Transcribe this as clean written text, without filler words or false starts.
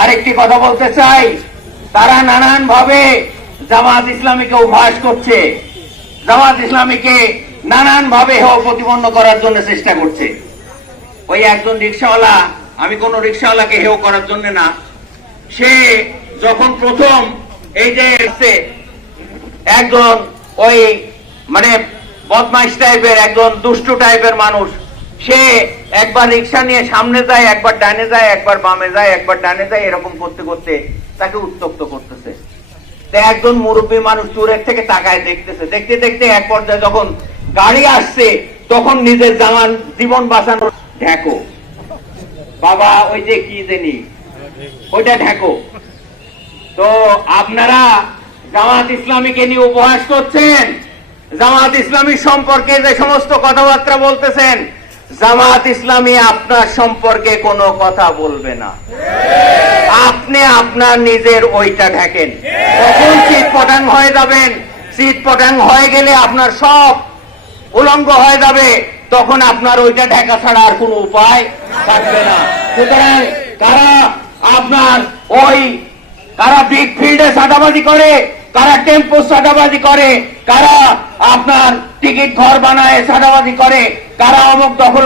আরেকটি কথা বলতে চাই, তারা নানান ভাবে জামাত ইসলামীকে উপহাস করছে, জামাত ইসলামীকে নানান ভাবে প্রতিপন্ন করার জন্য চেষ্টা করছে। ওই একজন রিক্সাওয়ালা, আমি কোন রিক্সাওয়ালাকে হেয় করার জন্য না, সে যখন প্রথম এই যে একজন ওই মানে বদমাইশ টাইপের একজন দুষ্টু টাইপের মানুষ, সে একবার রিক্সা নিয়ে সামনে যায়, একবার ডানে যায়, একবার বামে যায়, একবার ডানে যায়, এরকম করতে করতে তাকে উত্তক্ত করতেছে। একজন মুরব্বী মানুষ দূরের থেকে তাকায় দেখতেছে, দেখতে দেখতে এক পর্যায়ে যখন গাড়ি আসছে তখন নিজের জীবন বাঁচানোর ঢেকো, বাবা ওই যে কি জানি ওইটা ঢেকো। তো আপনারা জামাত ইসলামীকে নিয়ে উপহাস করছেন, জামাত ইসলামী সম্পর্কে যে সমস্ত কথাবার্তা বলতেছেন, জামাত ইসলামী আপনার সম্পর্কে কোনো কথা বলবে না। আপনি আপনার নিজের ওইটা ঢাকেন, তখন চিৎপটাং হয়ে যাবেন। চিৎপটাং হয়ে গেলে আপনার সব উলঙ্গ হয়ে যাবে, তখন আপনার ওইটা ঢাকা ছাড়া আর কোনো উপায় থাকবে না। সুতরাং কারা বিগ ফিল্ডে সাদাবাজি করে, কারা টেম্পো সাদাবাজি করে, কারা আপনার টিকিট ঘর বানায় সাদাবাজি করে, কারা অমুক দখল